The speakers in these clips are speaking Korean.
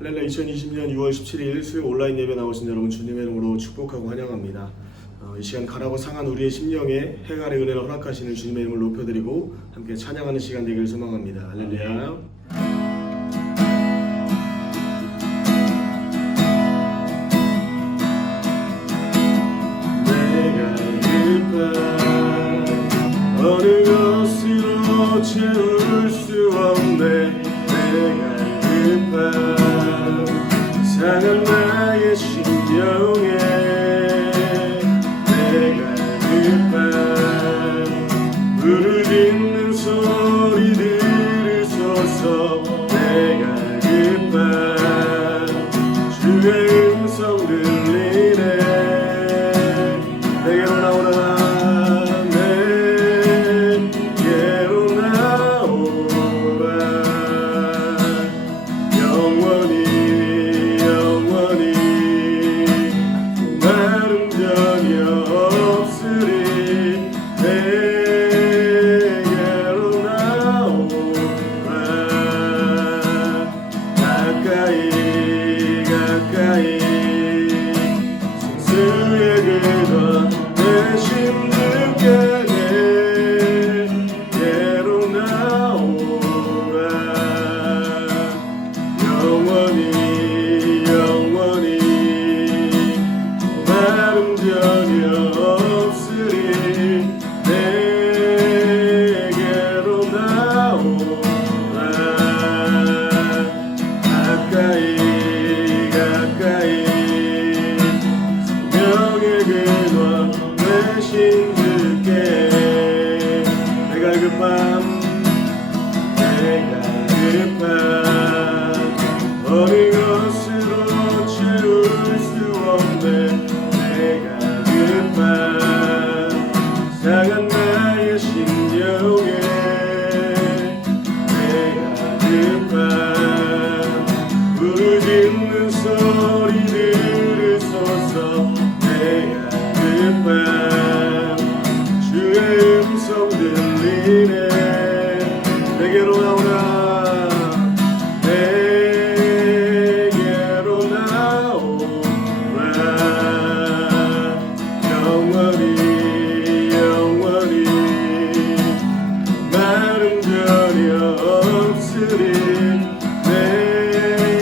할렐루야. 2020년 6월 17일 수요 온라인 예배 나오신 여러분 주님의 이름으로 축복하고 환영합니다. 이 시간 가라고 상한 우리의 심령에 해갈의 은혜를 허락하시는 주님의 이름을 높여드리고 함께 찬양하는 시간 되기를 소망합니다. 할렐루야. 내가 급한 어느 것으로 채울 수 없네. 내가 급한 상한 나의 심령에 내가 급한 부르짖는 소리 들으소서. 내가 급한 주의 음성 들리네. 내게로 나오라. 내게로 나오라. 영원히 다른 전혀 없으리. 내게로 나오라. 가까이 생수의 그가 대신 주께 내게로 나오라. 영원히 다른 전혀 없으리. 내게로 나오라. 가까이 생명의 근원 되신 주께 내가 급한 어느 것으로 채울 수 없네. 내가 급한 상한 나의 심령에 내가 급한 부르짖는 소리 들으소서. 내가 급한 주의 음성 들리네. 내게로 나오라. 내게로 나오라. 영원히 마름 전혀 없으리.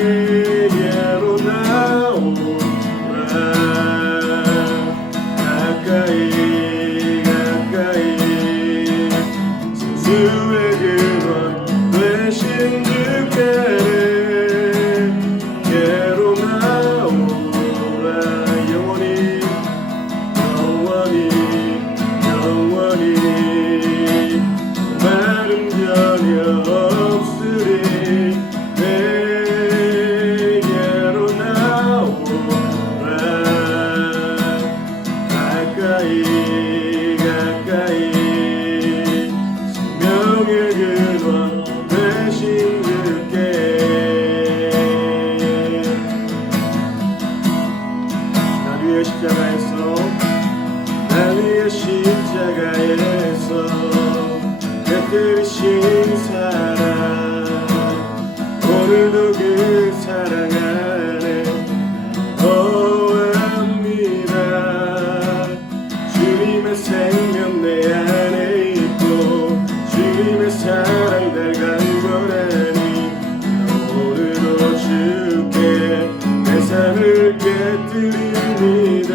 내게로 나오라. 가까이 생수의 근원 되신 주께 내게로 나오라. 영원히 마름 전혀 없으리. 내게로 나오라. 가까이 생명의 근원 되신 주께. 날 위해 십자가에서 곁들이신 사랑, 오늘도 그 사랑 안에 거합니다. 주님의 생명 내 안에 있고 주님의 사랑 날 강건하니 오늘도 주께 내 삶을 깨뜨립니다.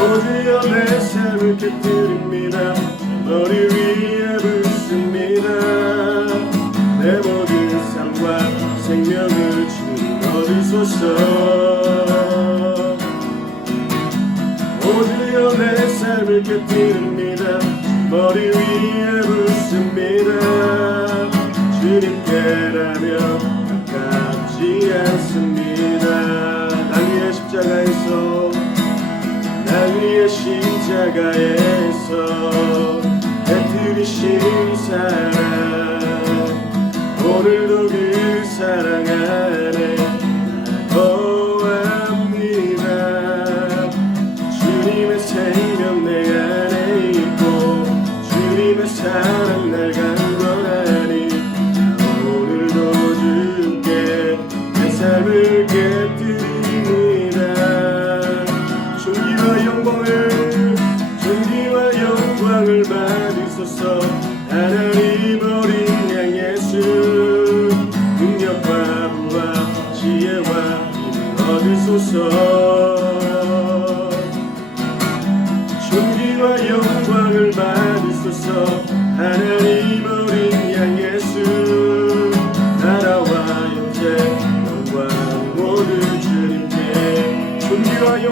오지요 내 삶을 깨뜨립니다. 머리 위에 붓습니다. 내 모든 삶과 생명을 주님 얻으소서. 오지요 내 삶을 깨뜨립니다. 머리 위에 붓습니다. 주님께라면 가깝지 않습니다. 날 위해 십자가에서 깨뜨리신 사랑, 오늘도 그 사랑 안에 거합니다. 주님의 생명 내 안에 있고 주님의 사랑 날 강건하니 오늘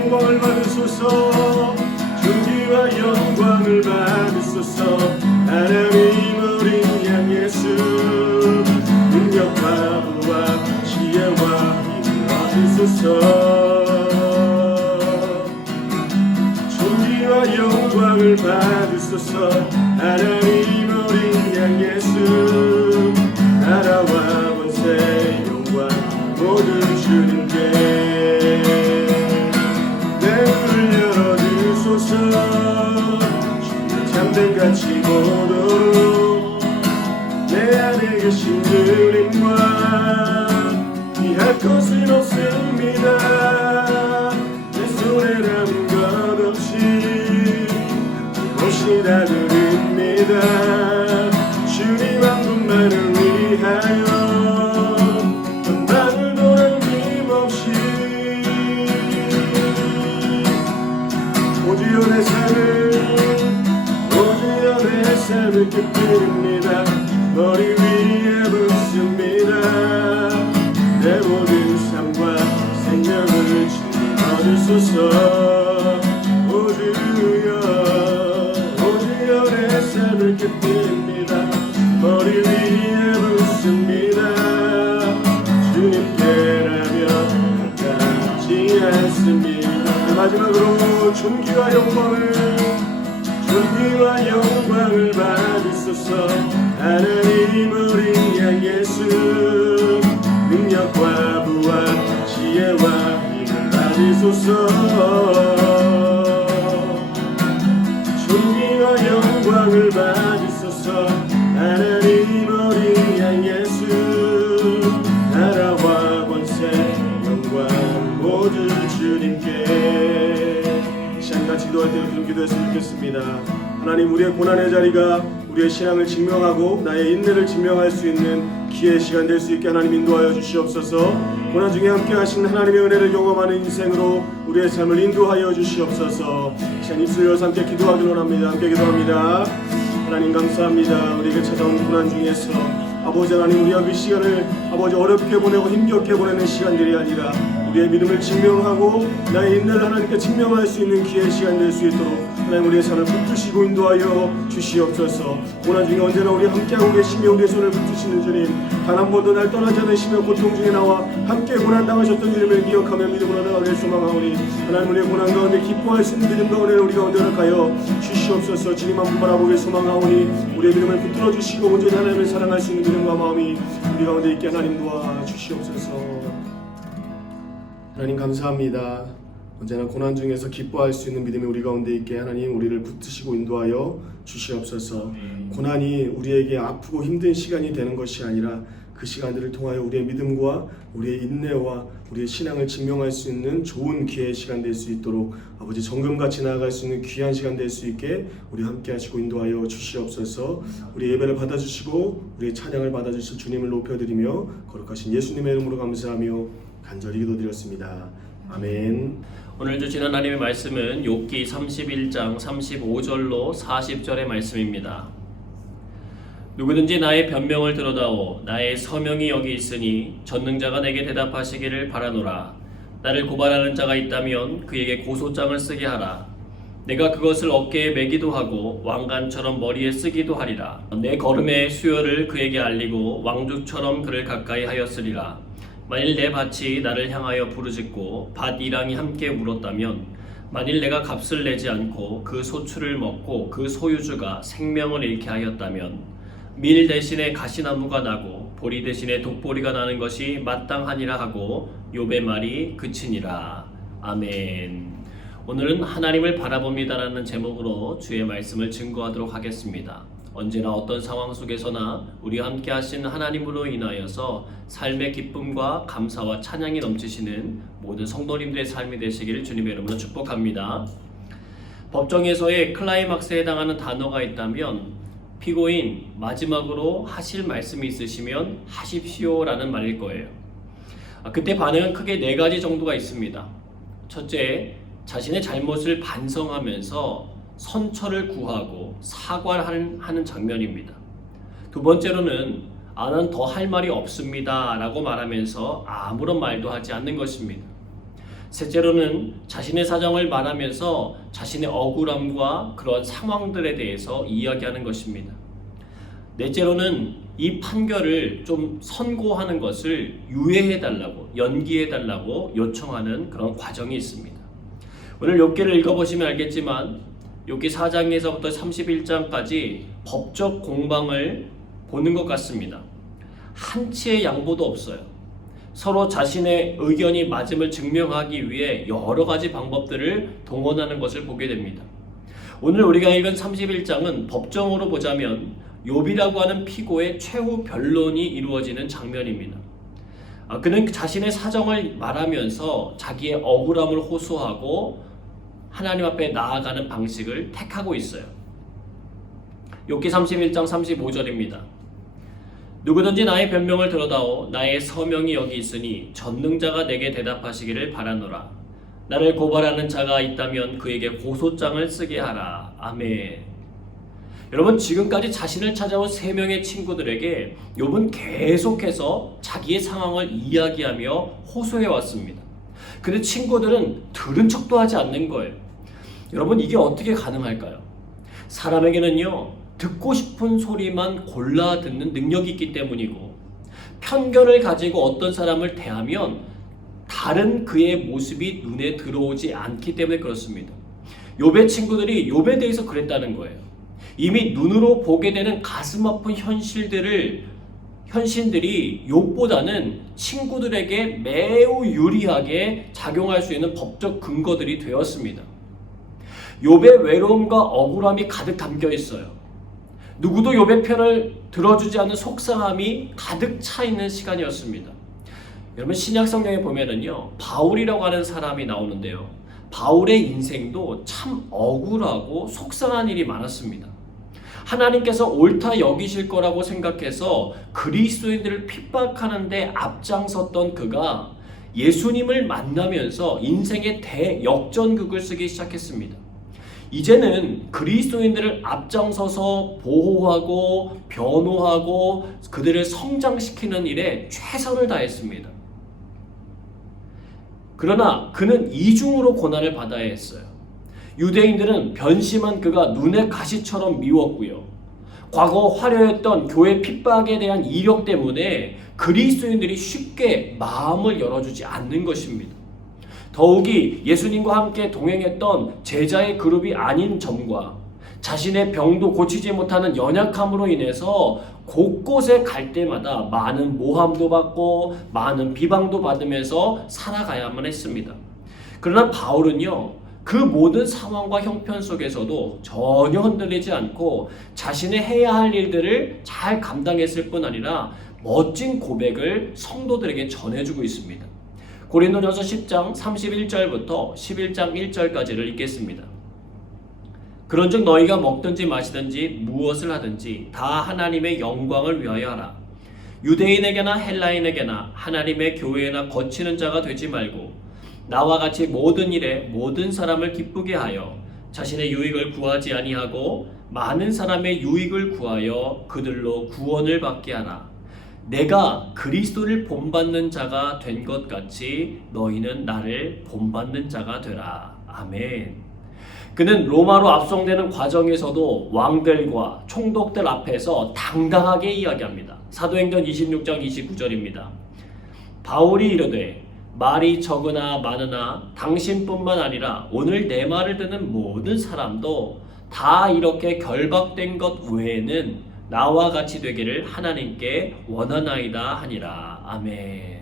영광을 받으소서. 존귀와 영광을 받으소서. 하나님 어린 양 예수, 능력과 부와 지혜와 힘을 얻으소서. 존귀와 영광을 받으소서. 하나님 어린 양 예수, 나라와 권세 영광 모두 주님께. 내 눈을 열어주소서. 주님 잠든같이 보도록 내 안에 계신 주님과 피할 것은 없습니다. 내 손에 남은 것 없이 오시다 드립니다. 주님 한 분만을 위하여 한 방울도 남김없이 오주여 내 삶을 깃듭니다. 머리 위에 붓습니다. 내 모든 삶과 생명을 주님 얻으소서. 오주여 내 삶을 깃듭니다. 머리 위에 붓습니다. 주님께라면 가깝지 않습니다. 마지막으로 존귀와 영광을 받으소서. 하나님 어린 양 예수, 능력과 부와 지혜와 힘을 받으소서. 존귀와 영광을 받으소서. 하나님 어린 양 예수, 나라와 권세 영광 모두 주님께. 시간같이 기도할 때 좀 기도했으면 좋겠습니다. 하나님, 우리의 고난의 자리가 우리의 신앙을 증명하고 나의 인내를 증명할 수 있는 기회의 시간 될 수 있게 하나님 인도하여 주시옵소서. 고난 중에 함께 하신 하나님의 은혜를 경험하는 인생으로 우리의 삶을 인도하여 주시옵소서. 시간 입술 열어서 함께 기도하기로 합니다. 함께 기도합니다. 하나님 감사합니다. 우리에게 찾아온 고난 중에서 아버지 하나님, 우리가 그 시간을 아버지 어렵게 보내고 힘겹게 보내는 시간들이 아니라 우리의 믿음을 증명하고 나의 인내를 하나님께 증명할 수 있는 기회의 시간 될 수 있도록 하나님 우리의 삶을 붙드시고 인도하여 주시옵소서. 고난 중에 언제나 우리 함께하고 계시며 우리의 손을 붙드시는 주님, 단 한 번도 날 떠나지 않으시며 고통 중에 나와 함께 고난 당하셨던 주님을 기억하며 믿음으로 나아가길 소망하오니 하나님, 우리의 고난 가운데 기뻐할 수 있는 믿음 가운데 우리 가운데 허락하여 주시옵소서. 주님 한 분 바라보길 소망하오니 우리의 믿음을 붙들어 주시고 온전히 하나님을 사랑할 수 있는 믿음과 마음이 우리 가운데 있게 하나님 도와 주시옵소서. 하나님 감사합니다. 언제나 고난 중에서 기뻐할 수 있는 믿음이 우리 가운데 있게 하나님 우리를 붙드시고 인도하여 주시옵소서. 고난이 우리에게 아프고 힘든 시간이 되는 것이 아니라 그 시간들을 통하여 우리의 믿음과 우리의 인내와 우리의 신앙을 증명할 수 있는 좋은 기회의 시간 될 수 있도록 아버지 정금같이 나아갈 수 있는 귀한 시간 될 수 있게 우리 함께 하시고 인도하여 주시옵소서. 우리 예배를 받아주시고 우리의 찬양을 받아주실 주님을 높여드리며 거룩하신 예수님의 이름으로 감사하며 간절히 기도드렸습니다. 아멘. 오늘 주신 하나님의 말씀은 욥기 31장 35절로 40절의 말씀입니다. 누구든지 나의 변명을 들어다오 나의 서명이 여기 있으니 전능자가 내게 대답하시기를 바라노라. 나를 고발하는 자가 있다면 그에게 고소장을 쓰게 하라. 내가 그것을 어깨에 매기도 하고 왕관처럼 머리에 쓰기도 하리라. 내 걸음의 수요를 그에게 알리고 왕족처럼 그를 가까이 하였으리라. 만일 내 밭이 나를 향하여 부르짖고 밭 이랑이 함께 울었다면, 만일 내가 값을 내지 않고 그 소출을 먹고 그 소유주가 생명을 잃게 하였다면, 밀 대신에 가시나무가 나고 보리 대신에 독보리가 나는 것이 마땅하니라 하고 욥의 말이 그치니라. 아멘. 오늘은 하나님을 바라봅니다라는 제목으로 주의 말씀을 증거하도록 하겠습니다. 언제나 어떤 상황 속에서나 우리와 함께 하신 하나님으로 인하여서 삶의 기쁨과 감사와 찬양이 넘치시는 모든 성도님들의 삶이 되시기를 주님의 이름으로 축복합니다. 법정에서의 클라이막스에 해당하는 단어가 있다면 피고인 마지막으로 하실 말씀이 있으시면 하십시오라는 말일 거예요. 그때 반응은 크게 4가지 정도가 있습니다. 첫째, 자신의 잘못을 반성하면서 선처를 구하고 사과를 하는 장면입니다. 두 번째로는 나는 더 할 말이 없습니다 라고 말하면서 아무런 말도 하지 않는 것입니다. 셋째로는 자신의 사정을 말하면서 자신의 억울함과 그런 상황들에 대해서 이야기하는 것입니다. 넷째로는 이 판결을 좀 선고하는 것을 유예해달라고, 연기해달라고 요청하는 그런 과정이 있습니다. 오늘 욥기를 읽어보시면 알겠지만 욥기 4장에서부터 31장까지 법적 공방을 보는 것 같습니다. 한치의 양보도 없어요. 서로 자신의 의견이 맞음을 증명하기 위해 여러 가지 방법들을 동원하는 것을 보게 됩니다. 오늘 우리가 읽은 31장은 법정으로 보자면 욥이라고 하는 피고의 최후 변론이 이루어지는 장면입니다. 그는 자신의 사정을 말하면서 자기의 억울함을 호소하고 하나님 앞에 나아가는 방식을 택하고 있어요. 욥기 31장 35절입니다. 누구든지 나의 변명을 들어다오 나의 서명이 여기 있으니 전능자가 내게 대답하시기를 바라노라. 나를 고발하는 자가 있다면 그에게 고소장을 쓰게 하라. 아멘. 여러분, 지금까지 자신을 찾아온 3명의 친구들에게 욥은 계속해서 자기의 상황을 이야기하며 호소해 왔습니다. 근데 친구들은 들은 척도 하지 않는 거예요. 여러분, 이게 어떻게 가능할까요? 사람에게는요, 듣고 싶은 소리만 골라 듣는 능력이 있기 때문이고, 편견을 가지고 어떤 사람을 대하면 다른 그의 모습이 눈에 들어오지 않기 때문에 그렇습니다. 욥의 친구들이 욥에 대해서 그랬다는 거예요. 이미 눈으로 보게 되는 가슴 아픈 현실들이 욥보다는 친구들에게 매우 유리하게 작용할 수 있는 법적 근거들이 되었습니다. 욥의 외로움과 억울함이 가득 담겨 있어요. 누구도 욥의 편을 들어주지 않는 속상함이 가득 차 있는 시간이었습니다. 여러분, 신약 성경에 보면은요, 바울이라고 하는 사람이 나오는데요, 바울의 인생도 참 억울하고 속상한 일이 많았습니다. 하나님께서 옳다 여기실 거라고 생각해서 그리스도인들을 핍박하는데 앞장섰던 그가 예수님을 만나면서 인생의 대역전극을 쓰기 시작했습니다. 이제는 그리스도인들을 앞장서서 보호하고 변호하고 그들을 성장시키는 일에 최선을 다했습니다. 그러나 그는 이중으로 고난을 받아야 했어요. 유대인들은 변심한 그가 눈의 가시처럼 미웠고요. 과거 화려했던 교회 핍박에 대한 이력 때문에 그리스도인들이 쉽게 마음을 열어주지 않는 것입니다. 더욱이 예수님과 함께 동행했던 제자의 그룹이 아닌 점과 자신의 병도 고치지 못하는 연약함으로 인해서 곳곳에 갈 때마다 많은 모함도 받고 많은 비방도 받으면서 살아가야만 했습니다. 그러나 바울은요, 그 모든 상황과 형편 속에서도 전혀 흔들리지 않고 자신의 해야 할 일들을 잘 감당했을 뿐 아니라 멋진 고백을 성도들에게 전해주고 있습니다. 고린도전서 10장 31절부터 11장 1절까지를 읽겠습니다. 그런즉 너희가 먹든지 마시든지 무엇을 하든지 다 하나님의 영광을 위하여 하라. 유대인에게나 헬라인에게나 하나님의 교회에나 거치는 자가 되지 말고 나와 같이 모든 일에 모든 사람을 기쁘게 하여 자신의 유익을 구하지 아니하고 많은 사람의 유익을 구하여 그들로 구원을 받게 하라. 내가 그리스도를 본받는 자가 된 것 같이 너희는 나를 본받는 자가 되라. 아멘. 그는 로마로 압송되는 과정에서도 왕들과 총독들 앞에서 당당하게 이야기합니다. 사도행전 26장 29절입니다. 바울이 이르되 말이 적으나 많으나 당신뿐만 아니라 오늘 내 말을 듣는 모든 사람도 다 이렇게 결박된 것 외에는 나와 같이 되기를 하나님께 원하나이다 하니라. 아멘.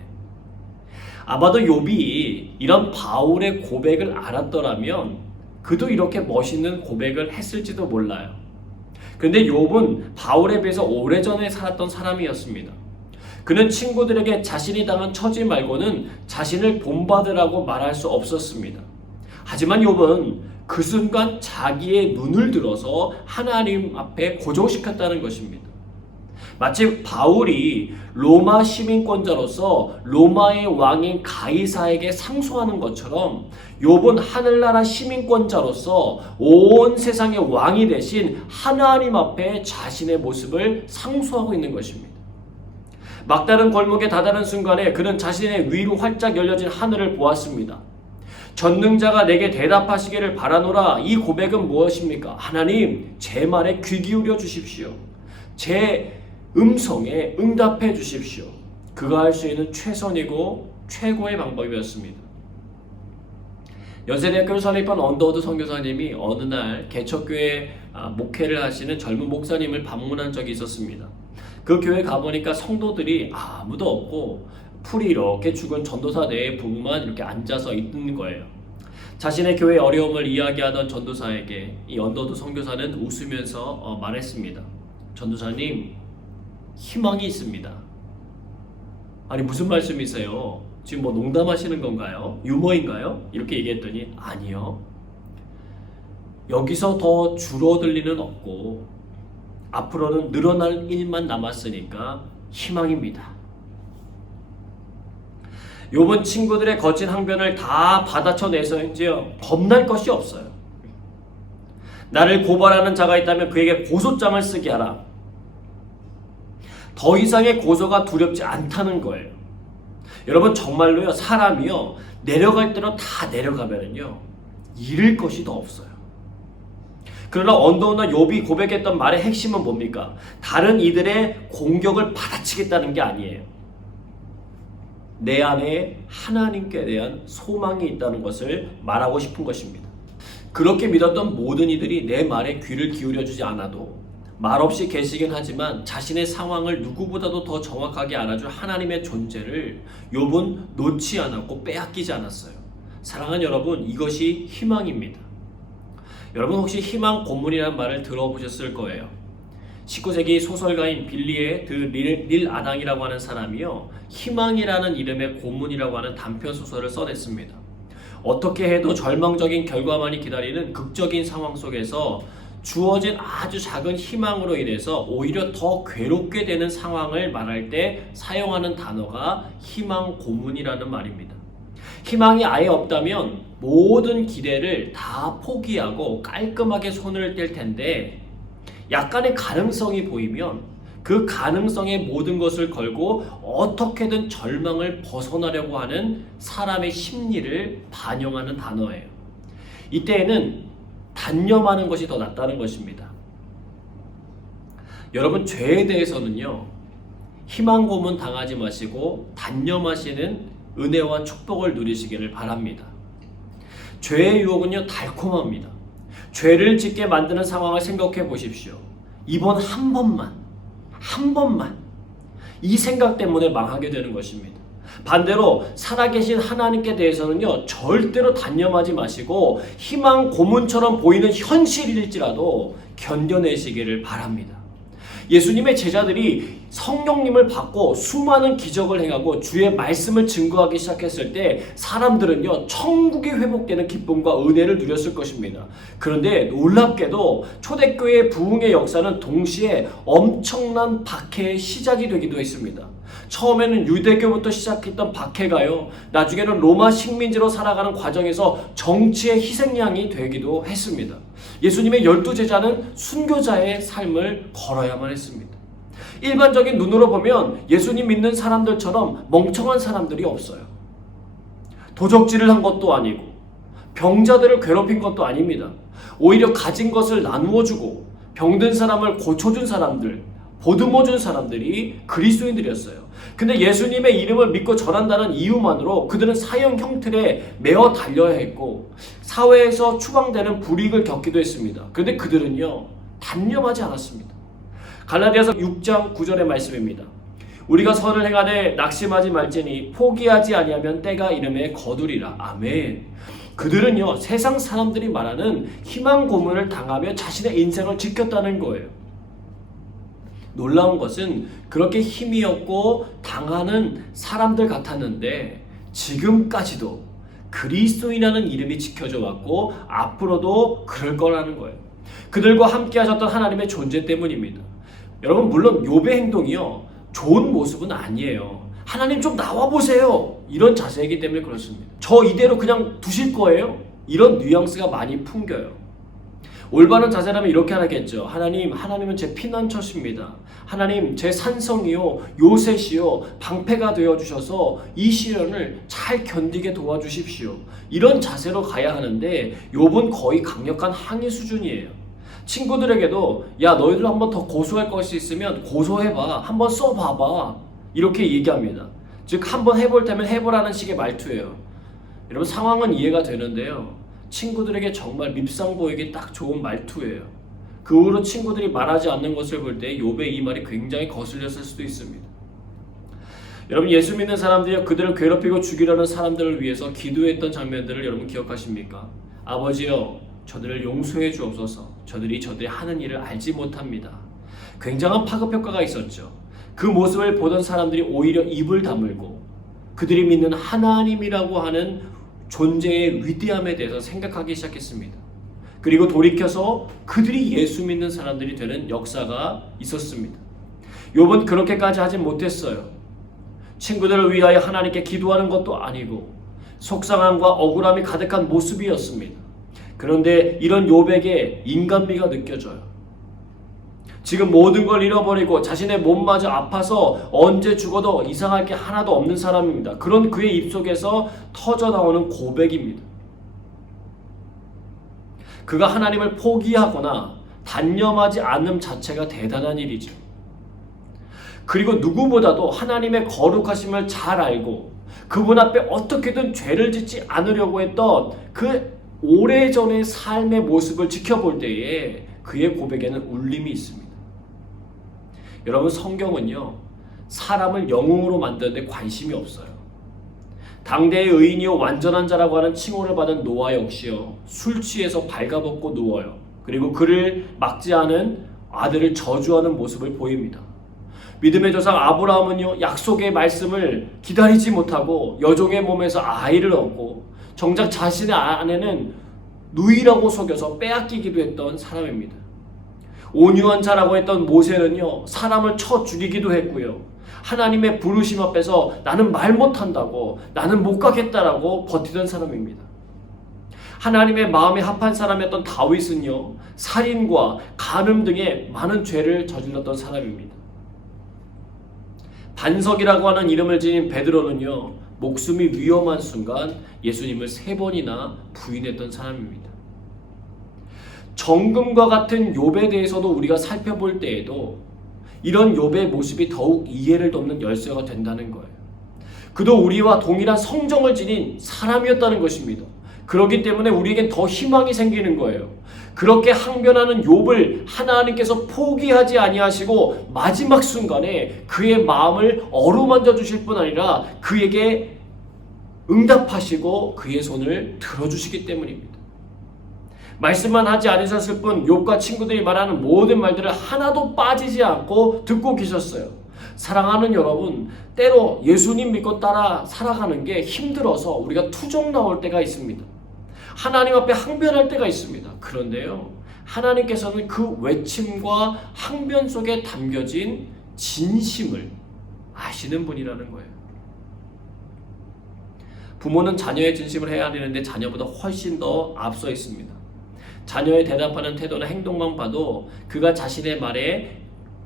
아마도 욥이 이런 바울의 고백을 알았더라면 그도 이렇게 멋있는 고백을 했을지도 몰라요. 그런데 욥은 바울에 비해서 오래전에 살았던 사람이었습니다. 그는 친구들에게 자신이 당한 처지 말고는 자신을 본받으라고 말할 수 없었습니다. 하지만 욥은 그 순간 자기의 눈을 들어서 하나님 앞에 고정시켰다는 것입니다. 마치 바울이 로마 시민권자로서 로마의 왕인 가이사에게 상소하는 것처럼 욥은 하늘나라 시민권자로서 온 세상의 왕이 되신 하나님 앞에 자신의 모습을 상소하고 있는 것입니다. 막다른 골목에 다다른 순간에 그는 자신의 위로 활짝 열려진 하늘을 보았습니다. 전능자가 내게 대답하시기를 바라노라. 이 고백은 무엇입니까? 하나님, 제 말에 귀 기울여 주십시오. 제 음성에 응답해 주십시오. 그가 할 수 있는 최선이고 최고의 방법이었습니다. 연세대학교를 설립한 언더우드 선교사님이 어느 날 개척교회 목회를 하시는 젊은 목사님을 방문한 적이 있었습니다. 그 교회 가보니까 성도들이 아무도 없고 풀이 이렇게 죽은 전도사 네 부부만 이렇게 앉아서 있는 거예요. 자신의 교회의 어려움을 이야기하던 전도사에게 이 언더우드 선교사는 웃으면서 말했습니다. 전도사님, 희망이 있습니다. 아니 무슨 말씀이세요? 지금 뭐 농담하시는 건가요? 유머인가요? 이렇게 얘기했더니 아니요. 여기서 더 줄어들 일은 없고 앞으로는 늘어날 일만 남았으니까 희망입니다. 욥은 친구들의 거친 항변을 다 받아쳐내서인지요 겁날 것이 없어요. 나를 고발하는 자가 있다면 그에게 고소장을 쓰게 하라. 더 이상의 고소가 두렵지 않다는 거예요. 여러분 정말로요, 사람이요 내려갈 대로 다 내려가면은요 잃을 것이 더 없어요. 그러나 언더우드나 욥이 고백했던 말의 핵심은 뭡니까? 다른 이들의 공격을 받아치겠다는 게 아니에요. 내 안에 하나님께 대한 소망이 있다는 것을 말하고 싶은 것입니다. 그렇게 믿었던 모든 이들이 내 말에 귀를 기울여주지 않아도 말없이 계시긴 하지만 자신의 상황을 누구보다도 더 정확하게 알아줄 하나님의 존재를 욥은 놓지 않았고 빼앗기지 않았어요. 사랑하는 여러분, 이것이 희망입니다. 여러분 혹시 희망 고문이라는 말을 들어보셨을 거예요. 19세기 소설가인 빌리의 릴 아당이라고 하는 사람이요 희망이라는 이름의 고문이라고 하는 단편 소설을 써냈습니다. 어떻게 해도 절망적인 결과만이 기다리는 극적인 상황 속에서 주어진 아주 작은 희망으로 인해서 오히려 더 괴롭게 되는 상황을 말할 때 사용하는 단어가 희망 고문이라는 말입니다. 희망이 아예 없다면 모든 기대를 다 포기하고 깔끔하게 손을 뗄 텐데 약간의 가능성이 보이면 그 가능성에 모든 것을 걸고 어떻게든 절망을 벗어나려고 하는 사람의 심리를 반영하는 단어예요. 이때에는 단념하는 것이 더 낫다는 것입니다. 여러분 죄에 대해서는요 희망 고문 당하지 마시고 단념하시는 은혜와 축복을 누리시기를 바랍니다. 죄의 유혹은요 달콤합니다. 죄를 짓게 만드는 상황을 생각해 보십시오. 이번 한 번만 이 생각 때문에 망하게 되는 것입니다. 반대로 살아계신 하나님께 대해서는요 절대로 단념하지 마시고 희망 고문처럼 보이는 현실일지라도 견뎌내시기를 바랍니다. 예수님의 제자들이 성령님을 받고 수많은 기적을 행하고 주의 말씀을 증거하기 시작했을 때 사람들은요 천국이 회복되는 기쁨과 은혜를 누렸을 것입니다. 그런데 놀랍게도 초대교회의 부흥의 역사는 동시에 엄청난 박해의 시작이 되기도 했습니다. 처음에는 유대교부터 시작했던 박해가요 나중에는 로마 식민지로 살아가는 과정에서 정치의 희생양이 되기도 했습니다. 예수님의 12제자는 순교자의 삶을 걸어야만 했습니다. 일반적인 눈으로 보면 예수님 믿는 사람들처럼 멍청한 사람들이 없어요. 도적질을 한 것도 아니고 병자들을 괴롭힌 것도 아닙니다. 오히려 가진 것을 나누어 주고 병든 사람을 고쳐준 사람들, 보듬어준 사람들이 그리스도인들이었어요. 근데 예수님의 이름을 믿고 전한다는 이유만으로 그들은 사형 형틀에 매어 달려야 했고 사회에서 추방되는 불이익을 겪기도 했습니다. 그런데 그들은요 단념하지 않았습니다. 갈라디아서 6장 9절의 말씀입니다. 우리가 선을 행하되 낙심하지 말지니 포기하지 아니하면 때가 이름에 거두리라. 아멘. 그들은요 세상 사람들이 말하는 희망 고문을 당하며 자신의 인생을 지켰다는 거예요. 놀라운 것은 그렇게 힘이 없고 당하는 사람들 같았는데 지금까지도 그리스도인이라는 이름이 지켜져 왔고 앞으로도 그럴 거라는 거예요. 그들과 함께 하셨던 하나님의 존재 때문입니다. 여러분 물론 욥의 행동이요 좋은 모습은 아니에요. 하나님 좀 나와보세요 이런 자세이기 때문에 그렇습니다. 저 이대로 그냥 두실 거예요? 이런 뉘앙스가 많이 풍겨요. 올바른 자세라면 이렇게 하겠죠. 하나님은 제 피난처십니다. 하나님, 제 산성이요, 요새시요, 방패가 되어주셔서 이 시련을 잘 견디게 도와주십시오. 이런 자세로 가야 하는데 욥은 거의 강력한 항의 수준이에요. 친구들에게도 야, 너희들 한번 더 고소할 것이 있으면 고소해봐, 한번 써봐봐, 이렇게 얘기합니다. 즉 한번 해볼 테면 해보라는 식의 말투예요. 여러분, 상황은 이해가 되는데요, 친구들에게 정말 밉상 보이기 딱 좋은 말투예요. 그 후로 친구들이 말하지 않는 것을 볼 때 욥의 이 말이 굉장히 거슬렸을 수도 있습니다. 여러분, 예수 믿는 사람들이 그들을 괴롭히고 죽이려는 사람들을 위해서 기도했던 장면들을 여러분 기억하십니까? 아버지여, 저들을 용서해 주옵소서. 저들이 하는 일을 알지 못합니다. 굉장한 파급 효과가 있었죠. 그 모습을 보던 사람들이 오히려 입을 다물고 그들이 믿는 하나님이라고 하는 존재의 위대함에 대해서 생각하기 시작했습니다. 그리고 돌이켜서 그들이 예수 믿는 사람들이 되는 역사가 있었습니다. 욥은 그렇게까지 하진 못했어요. 친구들을 위하여 하나님께 기도하는 것도 아니고 속상함과 억울함이 가득한 모습이었습니다. 그런데 이런 욥에게 인간미가 느껴져요. 지금 모든 걸 잃어버리고 자신의 몸마저 아파서 언제 죽어도 이상할 게 하나도 없는 사람입니다. 그런 그의 입속에서 터져나오는 고백입니다. 그가 하나님을 포기하거나 단념하지 않음 자체가 대단한 일이죠. 그리고 누구보다도 하나님의 거룩하심을 잘 알고 그분 앞에 어떻게든 죄를 짓지 않으려고 했던 그 오래전의 삶의 모습을 지켜볼 때에 그의 고백에는 울림이 있습니다. 여러분, 성경은요, 사람을 영웅으로 만드는 데 관심이 없어요. 당대의 의인이요 완전한 자라고 하는 칭호를 받은 노아 역시요, 술 취해서 발가벗고 누워요. 그리고 그를 막지 않은 아들을 저주하는 모습을 보입니다. 믿음의 조상 아브라함은요, 약속의 말씀을 기다리지 못하고 여종의 몸에서 아이를 얻고 정작 자신의 아내는 누이라고 속여서 빼앗기기도 했던 사람입니다. 온유한 자라고 했던 모세는요, 사람을 쳐 죽이기도 했고요, 하나님의 부르심 앞에서 나는 말 못한다고, 나는 못 가겠다라고 버티던 사람입니다. 하나님의 마음에 합한 사람이었던 다윗은요, 살인과 간음 등의 많은 죄를 저질렀던 사람입니다. 반석이라고 하는 이름을 지닌 베드로는요, 목숨이 위험한 순간 예수님을 3번이나 부인했던 사람입니다. 정금과 같은 욥에 대해서도 우리가 살펴볼 때에도 이런 욥의 모습이 더욱 이해를 돕는 열쇠가 된다는 거예요. 그도 우리와 동일한 성정을 지닌 사람이었다는 것입니다. 그렇기 때문에 우리에겐 더 희망이 생기는 거예요. 그렇게 항변하는 욥을 하나님께서 포기하지 아니하시고 마지막 순간에 그의 마음을 어루만져 주실 뿐 아니라 그에게 응답하시고 그의 손을 들어주시기 때문입니다. 말씀만 하지 않으셨을 뿐 욥과 친구들이 말하는 모든 말들을 하나도 빠지지 않고 듣고 계셨어요. 사랑하는 여러분, 때로 예수님 믿고 따라 살아가는 게 힘들어서 우리가 투정 나올 때가 있습니다. 하나님 앞에 항변할 때가 있습니다. 그런데요, 하나님께서는 그 외침과 항변 속에 담겨진 진심을 아시는 분이라는 거예요. 부모는 자녀의 진심을 해야 되는데 자녀보다 훨씬 더 앞서 있습니다. 자녀의 대답하는 태도나 행동만 봐도 그가 자신의 말에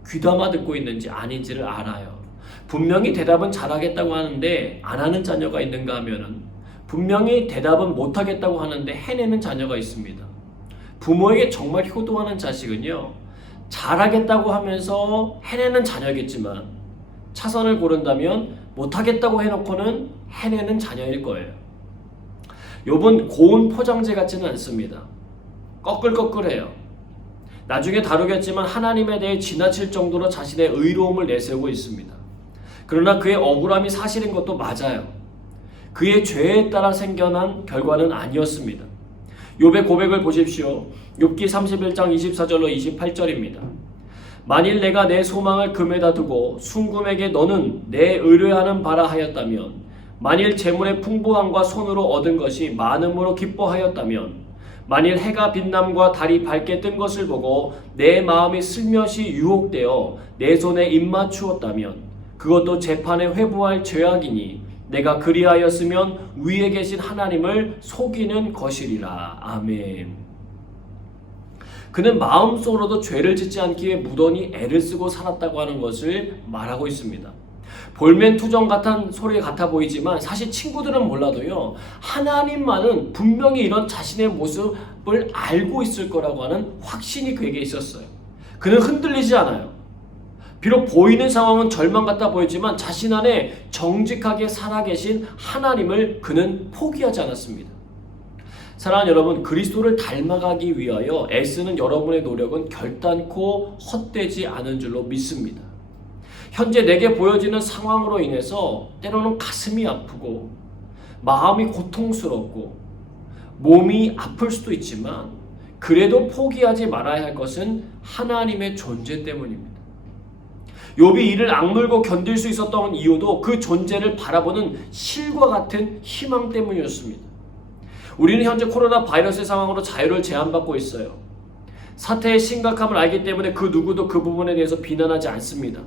귀담아 듣고 있는지 아닌지를 알아요. 분명히 대답은 잘하겠다고 하는데 안 하는 자녀가 있는가 하면은 분명히 대답은 못하겠다고 하는데 해내는 자녀가 있습니다. 부모에게 정말 효도하는 자식은요, 잘하겠다고 하면서 해내는 자녀겠지만 차선을 고른다면 못하겠다고 해놓고는 해내는 자녀일 거예요. 욥은 고운 포장재 같지는 않습니다. 꺼끌꺼끌해요. 나중에 다루겠지만 하나님에 대해 지나칠 정도로 자신의 의로움을 내세우고 있습니다. 그러나 그의 억울함이 사실인 것도 맞아요. 그의 죄에 따라 생겨난 결과는 아니었습니다. 욥의 고백을 보십시오. 욥기 31장 24절로 28절입니다. 만일 내가 내 소망을 금에다 두고 순금에게 너는 내 의뢰하는 바라 하였다면, 만일 재물의 풍부함과 손으로 얻은 것이 많음으로 기뻐하였다면, 만일 해가 빛남과 달이 밝게 뜬 것을 보고 내 마음이 슬며시 유혹되어 내 손에 입맞추었다면 그것도 재판에 회부할 죄악이니 내가 그리하였으면 위에 계신 하나님을 속이는 것이리라. 아멘. 그는 마음속으로도 죄를 짓지 않기 위해 무던히 애를 쓰고 살았다고 하는 것을 말하고 있습니다. 볼멘 투정 같은 소리 같아 보이지만 사실 친구들은 몰라도요, 하나님만은 분명히 이런 자신의 모습을 알고 있을 거라고 하는 확신이 그에게 있었어요. 그는 흔들리지 않아요. 비록 보이는 상황은 절망 같아 보이지만 자신 안에 정직하게 살아계신 하나님을 그는 포기하지 않았습니다. 사랑하는 여러분, 그리스도를 닮아가기 위하여 애쓰는 여러분의 노력은 결단코 헛되지 않은 줄로 믿습니다. 현재 내게 보여지는 상황으로 인해서 때로는 가슴이 아프고 마음이 고통스럽고 몸이 아플 수도 있지만 그래도 포기하지 말아야 할 것은 하나님의 존재 때문입니다. 욥이 이를 악물고 견딜 수 있었던 이유도 그 존재를 바라보는 실과 같은 희망 때문이었습니다. 우리는 현재 코로나 바이러스의 상황으로 자유를 제한받고 있어요. 사태의 심각함을 알기 때문에 그 누구도 그 부분에 대해서 비난하지 않습니다.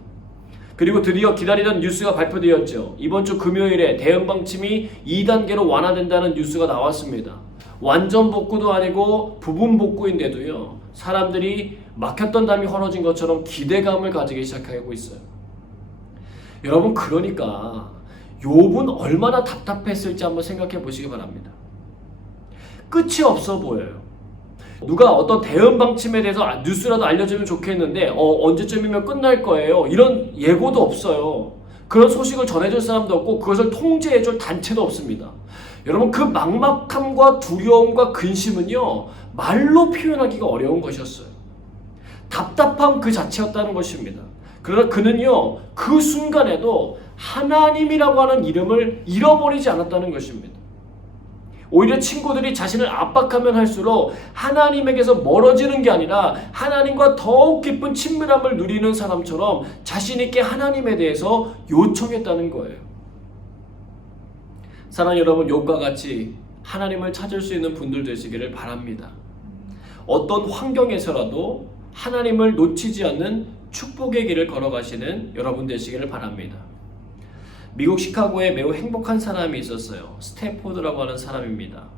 그리고 드디어 기다리던 뉴스가 발표되었죠. 이번 주 금요일에 대응 방침이 2단계로 완화된다는 뉴스가 나왔습니다. 완전 복구도 아니고 부분 복구인데도요, 사람들이 막혔던 담이 헐어진 것처럼 기대감을 가지기 시작하고 있어요. 여러분, 그러니까 욥은 얼마나 답답했을지 한번 생각해 보시기 바랍니다. 끝이 없어 보여요. 누가 어떤 대응 방침에 대해서 뉴스라도 알려주면 좋겠는데 언제쯤이면 끝날 거예요, 이런 예고도 없어요. 그런 소식을 전해줄 사람도 없고 그것을 통제해줄 단체도 없습니다. 여러분, 그 막막함과 두려움과 근심은요, 말로 표현하기가 어려운 것이었어요. 답답함 그 자체였다는 것입니다. 그러나 그는요, 그 순간에도 하나님이라고 하는 이름을 잃어버리지 않았다는 것입니다. 오히려 친구들이 자신을 압박하면 할수록 하나님에게서 멀어지는 게 아니라 하나님과 더욱 깊은 친밀함을 누리는 사람처럼 자신 있게 하나님에 대해서 요청했다는 거예요. 사랑하는 여러분, 욥과 같이 하나님을 찾을 수 있는 분들 되시기를 바랍니다. 어떤 환경에서라도 하나님을 놓치지 않는 축복의 길을 걸어가시는 여러분 되시기를 바랍니다. 미국 시카고에 매우 행복한 사람이 있었어요. 스탠포드라고 하는 사람입니다.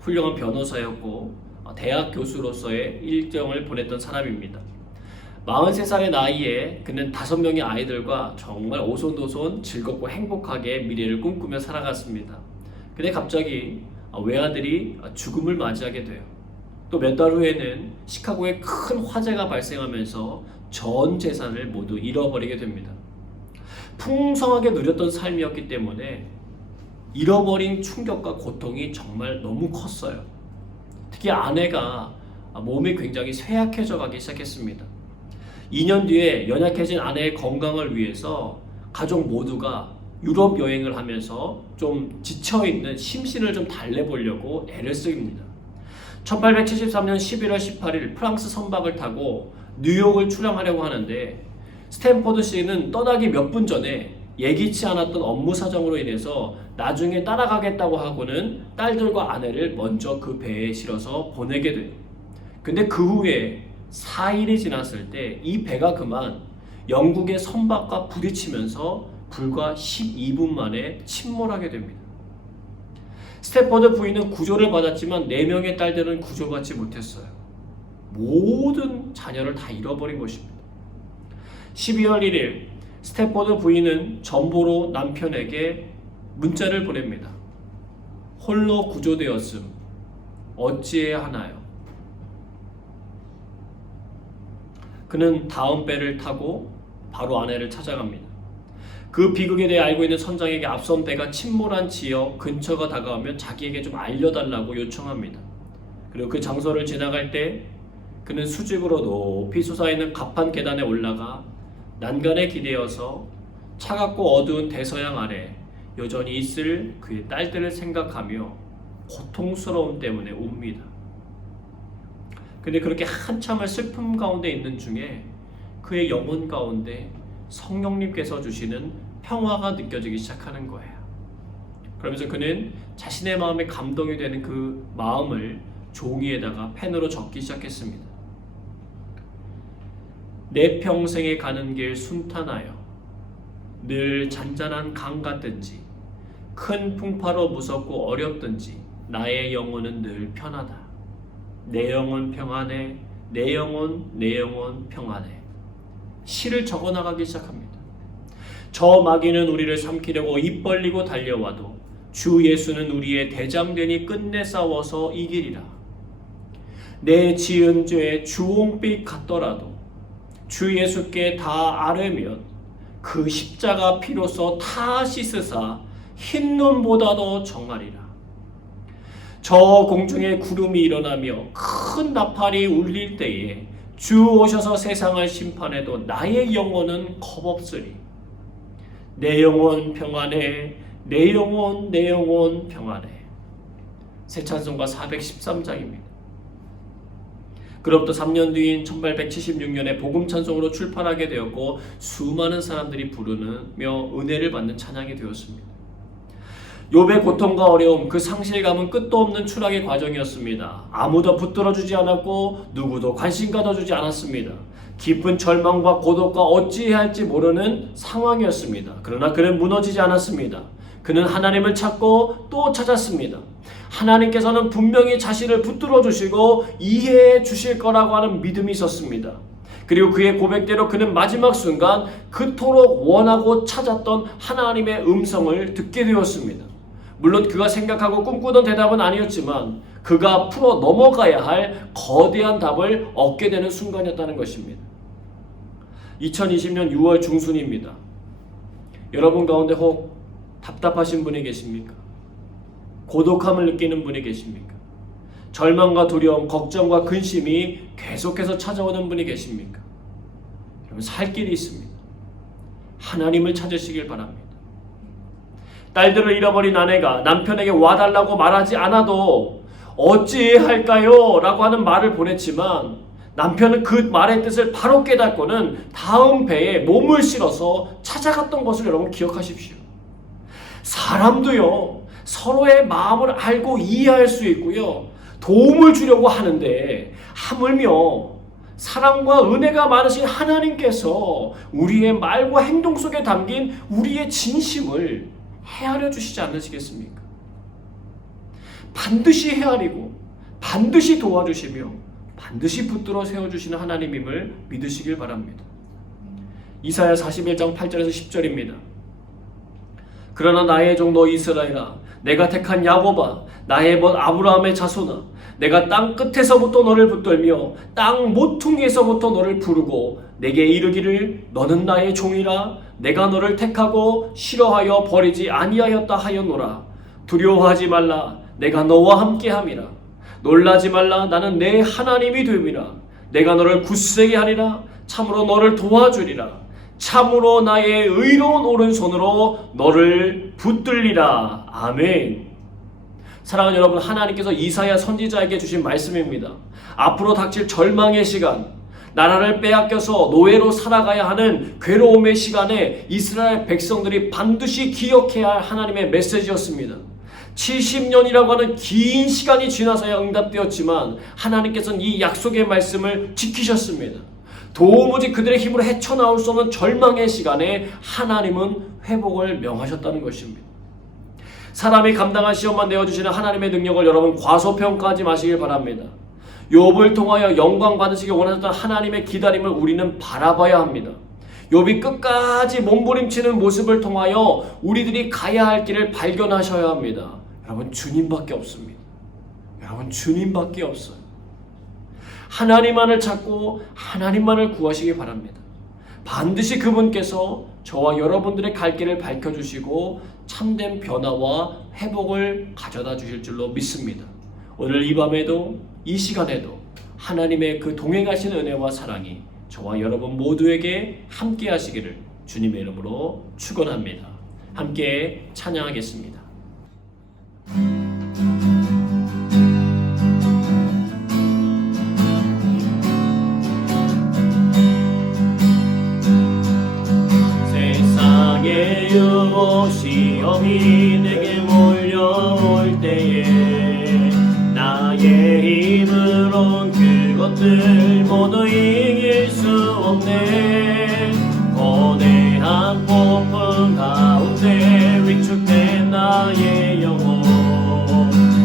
훌륭한 변호사였고 대학 교수로서의 일정을 보냈던 사람입니다. 43살의 나이에 그는 5명의 아이들과 정말 오손도손 즐겁고 행복하게 미래를 꿈꾸며 살아갔습니다. 근데 갑자기 외아들이 죽음을 맞이하게 돼요. 또 몇 달 후에는 시카고에 큰 화재가 발생하면서 전 재산을 모두 잃어버리게 됩니다. 풍성하게 누렸던 삶이었기 때문에 잃어버린 충격과 고통이 정말 너무 컸어요. 특히 아내가 몸이 굉장히 쇠약해져 가기 시작했습니다. 2년 뒤에 연약해진 아내의 건강을 위해서 가족 모두가 유럽 여행을 하면서 좀 지쳐있는 심신을 좀 달래보려고 애를 씁니다. 1873년 11월 18일 프랑스 선박을 타고 뉴욕을 출항하려고 하는데 스탠포드 씨는 떠나기 몇 분 전에 예기치 않았던 업무 사정으로 인해서 나중에 따라가겠다고 하고는 딸들과 아내를 먼저 그 배에 실어서 보내게 돼요. 근데 그 후에 4일이 지났을 때 이 배가 그만 영국의 선박과 부딪히면서 불과 12분 만에 침몰하게 됩니다. 스탠포드 부인은 구조를 받았지만 4명의 딸들은 구조받지 못했어요. 모든 자녀를 다 잃어버린 것입니다. 12월 1일 스탠포드 부인은 전보로 남편에게 문자를 보냅니다. 홀로 구조되었음. 어찌해야 하나요? 그는 다음 배를 타고 바로 아내를 찾아갑니다. 그 비극에 대해 알고 있는 선장에게 앞선 배가 침몰한 지역 근처가 다가오면 자기에게 좀 알려달라고 요청합니다. 그리고 그 장소를 지나갈 때 그는 수직으로 높이 솟아있는 갑판 계단에 올라가 난간에 기대어서 차갑고 어두운 대서양 아래 여전히 있을 그의 딸들을 생각하며 고통스러움 때문에 웁니다. 근데 그렇게 한참을 슬픔 가운데 있는 중에 그의 영혼 가운데 성령님께서 주시는 평화가 느껴지기 시작하는 거예요. 그러면서 그는 자신의 마음에 감동이 되는 그 마음을 종이에다가 펜으로 적기 시작했습니다. 내 평생에 가는 길 순탄하여 늘 잔잔한 강 같든지 큰 풍파로 무섭고 어렵든지 나의 영혼은 늘 편하다. 내 영혼 평안해 내 영혼 평안해. 시를 적어나가기 시작합니다. 저 마귀는 우리를 삼키려고 입 벌리고 달려와도 주 예수는 우리의 대장되니 끝내 싸워서 이기리라. 내 지은 죄 주홍빛 같더라도 주 예수께 다 아뢰면 그 십자가 피로써 다 씻으사 흰 눈보다도 정하리라. 저 공중에 구름이 일어나며 큰 나팔이 울릴 때에 주 오셔서 세상을 심판해도 나의 영혼은 겁없으리. 내 영혼 평안해, 내 영혼 평안해. 새 찬송가 413장입니다. 그로부터 3년 뒤인 1876년에 복음 찬송으로 출판하게 되었고 수많은 사람들이 부르며 은혜를 받는 찬양이 되었습니다. 욥의 고통과 어려움, 그 상실감은 끝도 없는 추락의 과정이었습니다. 아무도 붙들어주지 않았고 누구도 관심 가져주지 않았습니다. 깊은 절망과 고독과 어찌해야 할지 모르는 상황이었습니다. 그러나 그는 무너지지 않았습니다. 그는 하나님을 찾고 또 찾았습니다. 하나님께서는 분명히 자신을 붙들어 주시고 이해해 주실 거라고 하는 믿음이 있었습니다. 그리고 그의 고백대로 그는 마지막 순간 그토록 원하고 찾았던 하나님의 음성을 듣게 되었습니다. 물론 그가 생각하고 꿈꾸던 대답은 아니었지만 그가 풀어 넘어가야 할 거대한 답을 얻게 되는 순간이었다는 것입니다. 2020년 6월 중순입니다. 여러분 가운데 혹 답답하신 분이 계십니까? 고독함을 느끼는 분이 계십니까? 절망과 두려움, 걱정과 근심이 계속해서 찾아오는 분이 계십니까? 여러분 살 길이 있습니다. 하나님을 찾으시길 바랍니다. 딸들을 잃어버린 아내가 남편에게 와달라고 말하지 않아도 어찌할까요? 라고 하는 말을 보냈지만 남편은 그 말의 뜻을 바로 깨닫고는 다음 배에 몸을 실어서 찾아갔던 것을 여러분 기억하십시오. 사람도요, 서로의 마음을 알고 이해할 수 있고요, 도움을 주려고 하는데 하물며 사랑과 은혜가 많으신 하나님께서 우리의 말과 행동 속에 담긴 우리의 진심을 헤아려 주시지 않으시겠습니까? 반드시 헤아리고 반드시 도와주시며 반드시 붙들어 세워주시는 하나님임을 믿으시길 바랍니다. 이사야 41장 8절에서 10절입니다. 그러나 나의 종너 이스라엘아, 내가 택한 야곱아, 나의 벗 아브라함의 자손아, 내가 땅 끝에서부터 너를 붙들며 땅 모퉁이에서부터 너를 부르고 내게 이르기를 너는 나의 종이라, 내가 너를 택하고 싫어하여 버리지 아니하였다 하였노라. 두려워하지 말라, 내가 너와 함께함이라. 놀라지 말라, 나는 내 하나님이 됨이라. 내가 너를 굳세게 하리라. 참으로 너를 도와주리라. 참으로 나의 의로운 오른손으로 너를 붙들리라. 아멘. 사랑하는 여러분, 하나님께서 이사야 선지자에게 주신 말씀입니다. 앞으로 닥칠 절망의 시간, 나라를 빼앗겨서 노예로 살아가야 하는 괴로움의 시간에 이스라엘 백성들이 반드시 기억해야 할 하나님의 메시지였습니다. 70년이라고 하는 긴 시간이 지나서야 응답되었지만 하나님께서는 이 약속의 말씀을 지키셨습니다. 도무지 그들의 힘으로 헤쳐나올 수 없는 절망의 시간에 하나님은 회복을 명하셨다는 것입니다. 사람이 감당할 시험만 내어주시는 하나님의 능력을 여러분 과소평가하지 마시길 바랍니다. 욥을 통하여 영광 받으시기 원하셨던 하나님의 기다림을 우리는 바라봐야 합니다. 욥이 끝까지 몸부림치는 모습을 통하여 우리들이 가야 할 길을 발견하셔야 합니다. 여러분 주님밖에 없습니다. 여러분 주님밖에 없어요. 하나님만을 찾고 하나님만을 구하시기 바랍니다. 반드시 그분께서 저와 여러분들의 갈 길을 밝혀주시고 참된 변화와 회복을 가져다 주실 줄로 믿습니다. 오늘 이 밤에도 이 시간에도 하나님의 그 동행하시는 은혜와 사랑이 저와 여러분 모두에게 함께 하시기를 주님의 이름으로 축원합니다. 함께 찬양하겠습니다. 세상의 유혹 시험이 내게 몰려올 때에 나의 힘으론 그것들 모두 이길 수 없네. 거대한 폭풍 가운데 위축된 나의 영혼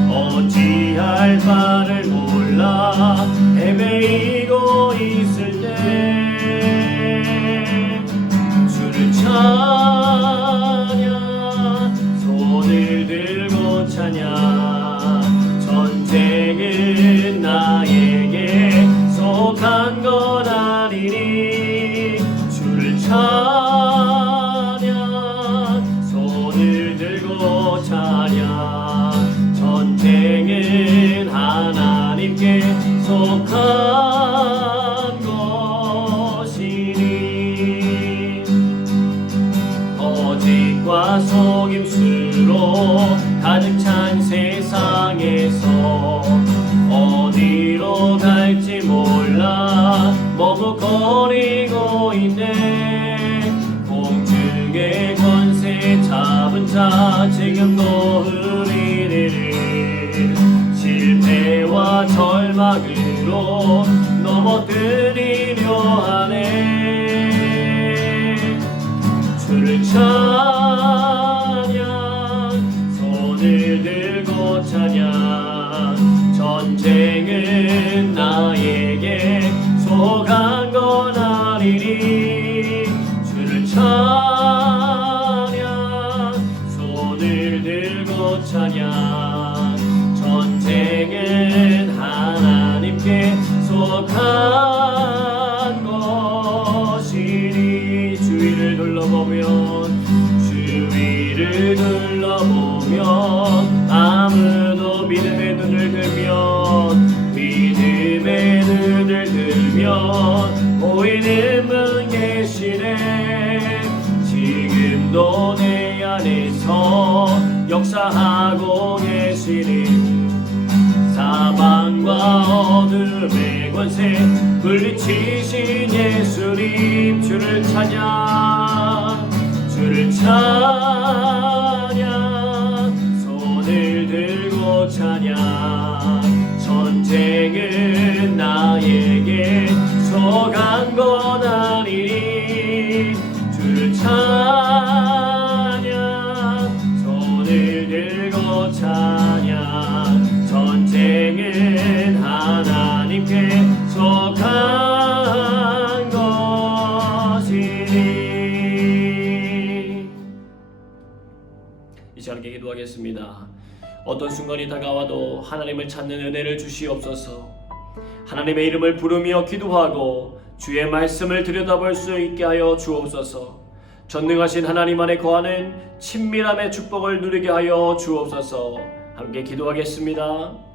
어찌할 바를 몰라 헤매이고 속한 것이니 거짓과 속임수로 가득 찬 세상에서 어디로 갈지 몰라 머뭇거리고 있네. 공중의 권세 잡은 자 지금도 우리들을 실패와 절망으로 넘어뜨리려 하네. 주를 찬양 손을 들고 찬양 전쟁은 나에게 속한 건 아니니. 주를 찬양 손을 들고 찬양 전쟁은 하나님께 속한 것이니. 주위를 둘러보면 아무도 믿음의 눈을 들면 보이는 분 계시네. 지금도 내 안에서 역사하고 계시니. 사방과 어둠의 권세 물리치신 예수님. 주를 찬양 손을 들고 찬양 전쟁은 나에게 속한 건 아니니. 주를 찬양 손을 들고 찬양 전쟁은 하나님께 속한 것이니. 이 시간 함께 기도하겠습니다. 어떤 순간이 다가와도 하나님을 찾는 은혜를 주시옵소서. 하나님의 이름을 부르며 기도하고 주의 말씀을 들여다볼 수 있게 하여 주옵소서. 전능하신 하나님 안에 거하는 친밀함의 축복을 누리게 하여 주옵소서. 함께 기도하겠습니다.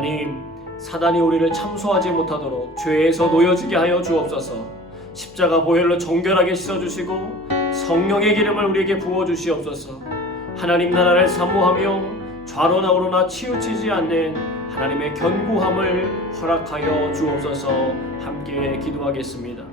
하나님, 사단이 우리를 참소하지 못하도록 죄에서 놓여지게 하여 주옵소서. 십자가 보혈로 정결하게 씻어주시고 성령의 기름을 우리에게 부어주시옵소서. 하나님 나라를 사모하며 좌로나 우로나 치우치지 않는 하나님의 견고함을 허락하여 주옵소서. 함께 기도하겠습니다.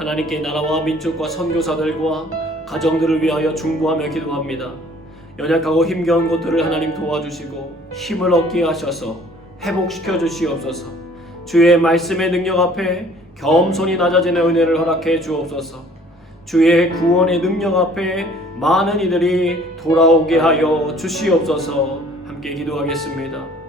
하나님께 나라와 민족과 선교사들과 가정들을 위하여 중보하며 기도합니다. 연약하고 힘겨운 것들을 하나님 도와주시고 힘을 얻게 하셔서 회복시켜 주시옵소서. 주의 말씀의 능력 앞에 겸손히 낮아지는 은혜를 허락해 주옵소서. 주의 구원의 능력 앞에 많은 이들이 돌아오게 하여 주시옵소서. 함께 기도하겠습니다.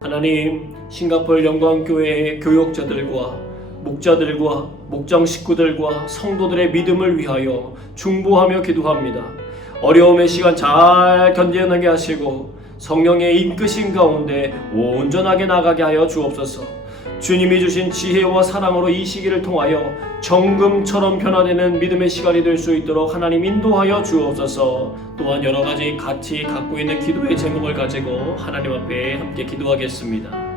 하나님, 싱가포르 영광교회의 교역자들과 목자들과 목장 식구들과 성도들의 믿음을 위하여 중보하며 기도합니다. 어려움의 시간 잘 견뎌내게 하시고 성령의 이끄심 가운데 온전하게 나가게 하여 주옵소서. 주님이 주신 지혜와 사랑으로 이 시기를 통하여 정금처럼 변화되는 믿음의 시간이 될 수 있도록 하나님 인도하여 주옵소서. 또한 여러 가지 같이 갖고 있는 기도의 제목을 가지고 하나님 앞에 함께 기도하겠습니다.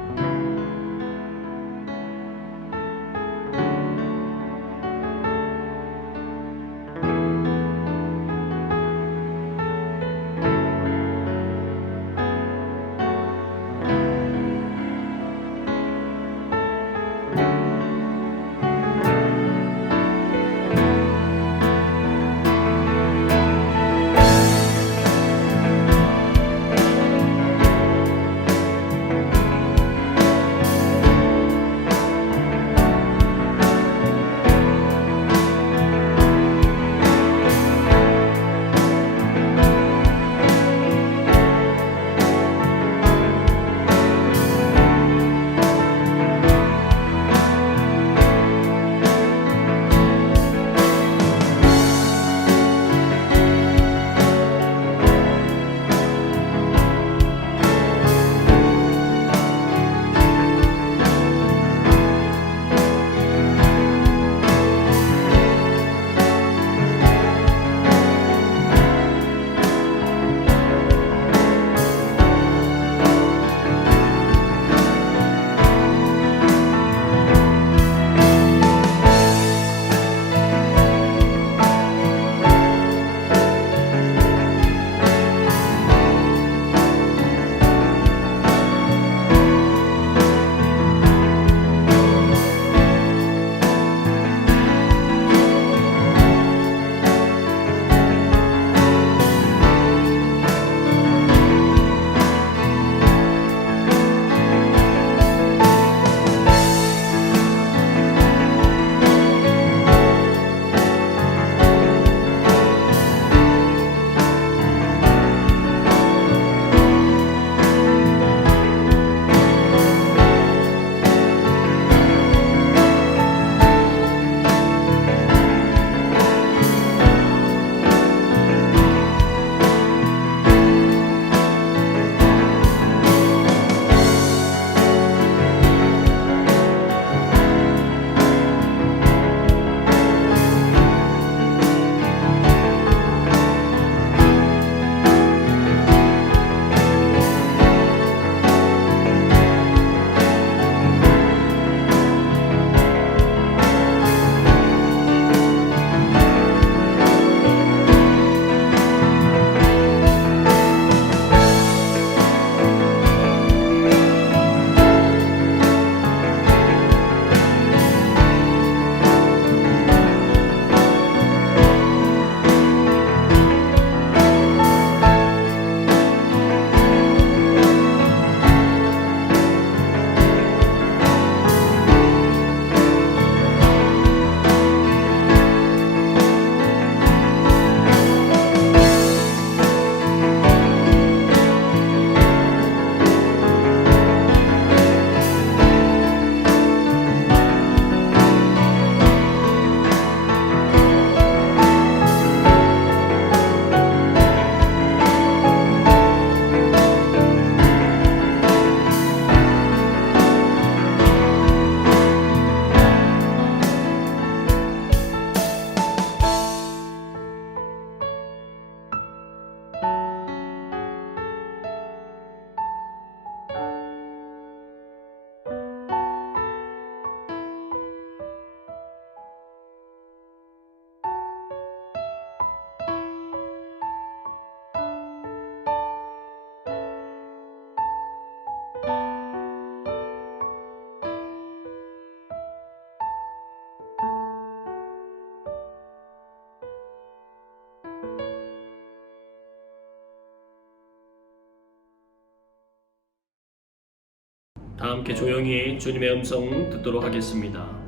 다 함께 조용히 주님의 음성 듣도록 하겠습니다.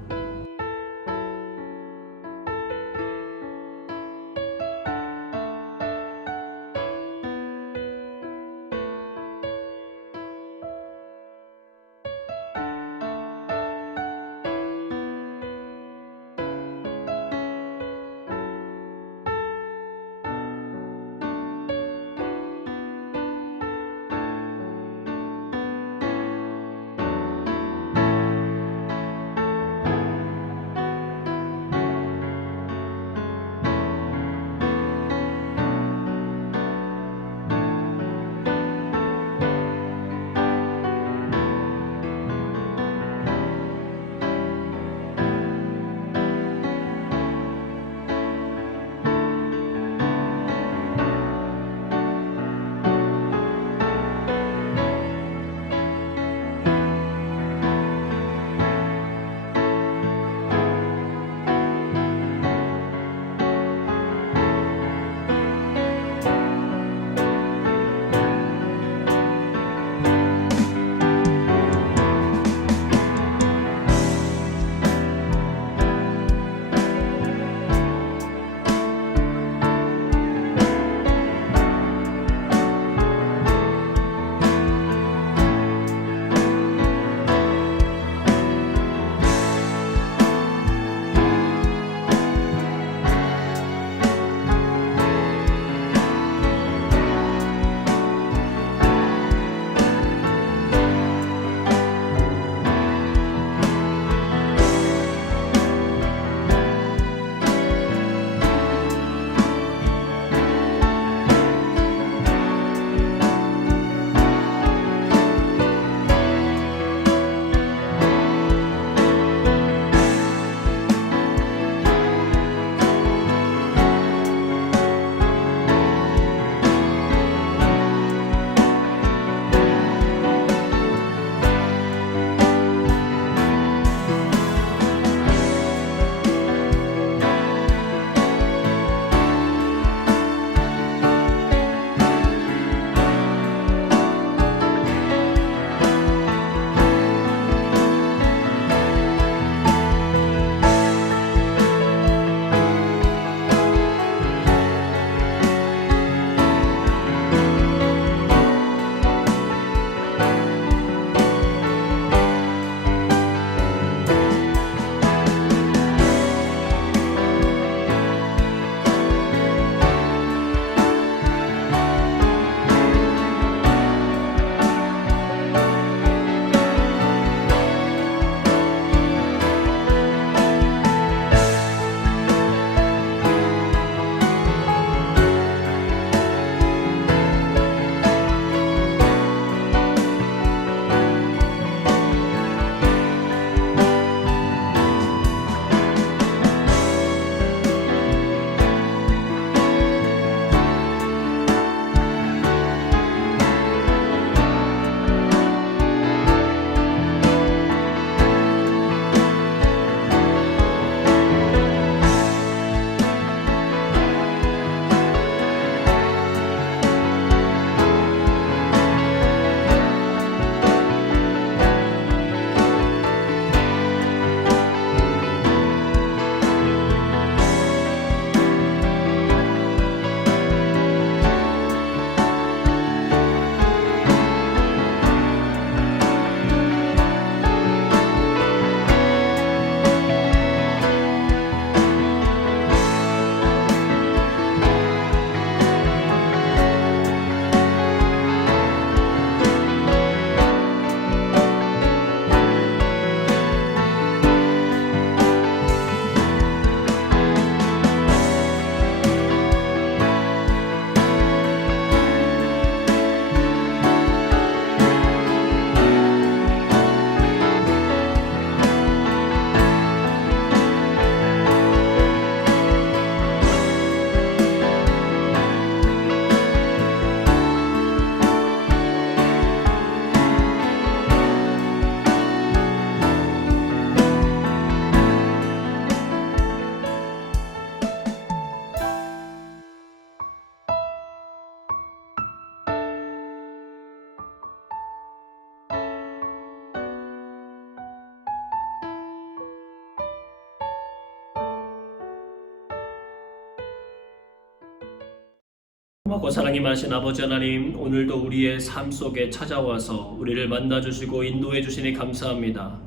거룩하고 사랑이 많으신 아버지 하나님, 오늘도 우리의 삶 속에 찾아와서 우리를 만나주시고 인도해 주시니 감사합니다.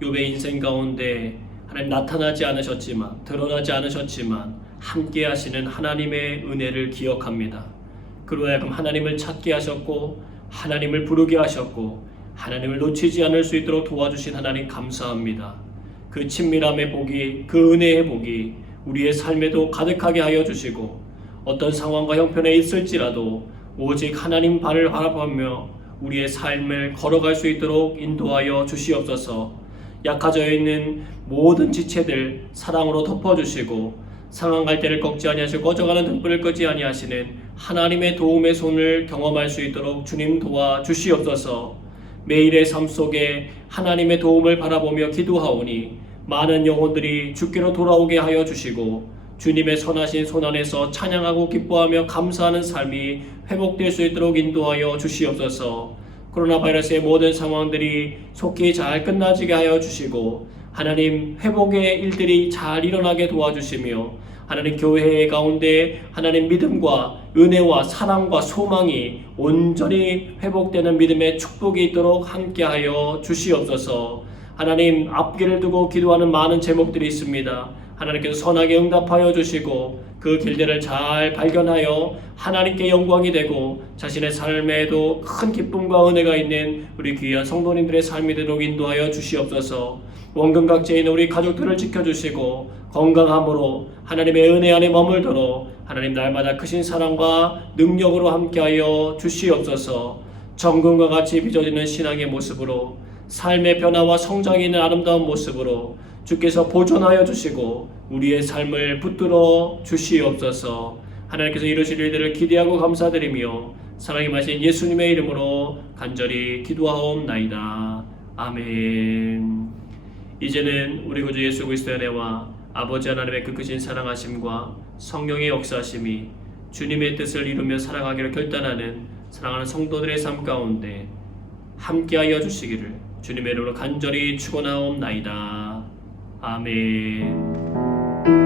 욥의 인생 가운데 하나님 나타나지 않으셨지만, 드러나지 않으셨지만 함께 하시는 하나님의 은혜를 기억합니다. 그로 하여금 하나님을 찾게 하셨고, 하나님을 부르게 하셨고, 하나님을 놓치지 않을 수 있도록 도와주신 하나님 감사합니다. 그 친밀함의 복이, 그 은혜의 복이 우리의 삶에도 가득하게 하여 주시고, 어떤 상황과 형편에 있을지라도 오직 하나님 발을 바라보며 우리의 삶을 걸어갈 수 있도록 인도하여 주시옵소서. 약해져 있는 모든 지체들 사랑으로 덮어주시고, 상한 갈대를 꺾지 아니하시고 꺼져가는 등불을 끄지 아니하시는 하나님의 도움의 손을 경험할 수 있도록 주님 도와 주시옵소서. 매일의 삶 속에 하나님의 도움을 바라보며 기도하오니 많은 영혼들이 주께로 돌아오게 하여 주시고, 주님의 선하신 손 안에서 찬양하고 기뻐하며 감사하는 삶이 회복될 수 있도록 인도하여 주시옵소서. 코로나 바이러스의 모든 상황들이 속히 잘 끝나지게 하여 주시고, 하나님 회복의 일들이 잘 일어나게 도와주시며, 하나님 교회 가운데 하나님 믿음과 은혜와 사랑과 소망이 온전히 회복되는 믿음의 축복이 있도록 함께하여 주시옵소서. 하나님 앞길을 두고 기도하는 많은 제목들이 있습니다. 하나님께서 선하게 응답하여 주시고 그 길들을 잘 발견하여 하나님께 영광이 되고 자신의 삶에도 큰 기쁨과 은혜가 있는 우리 귀한 성도님들의 삶이 되도록 인도하여 주시옵소서. 원근 각지에 있는 우리 가족들을 지켜주시고 건강함으로 하나님의 은혜 안에 머물도록 하나님 날마다 크신 사랑과 능력으로 함께하여 주시옵소서. 정금과 같이 빚어지는 신앙의 모습으로, 삶의 변화와 성장이 있는 아름다운 모습으로 주께서 보존하여 주시고 우리의 삶을 붙들어 주시옵소서. 하나님께서 이루실 일들을 기대하고 감사드리며 사랑이 마신 예수님의 이름으로 간절히 기도하옵나이다. 아멘. 이제는 우리 구주 예수 그리스도의 은혜와 아버지 하나님의 그 크신 사랑하심과 성령의 역사하심이 주님의 뜻을 이루며 살아가기를 결단하는 사랑하는 성도들의 삶 가운데 함께하여 주시기를 주님의 이름으로 간절히 축원하옵나이다. 아멘.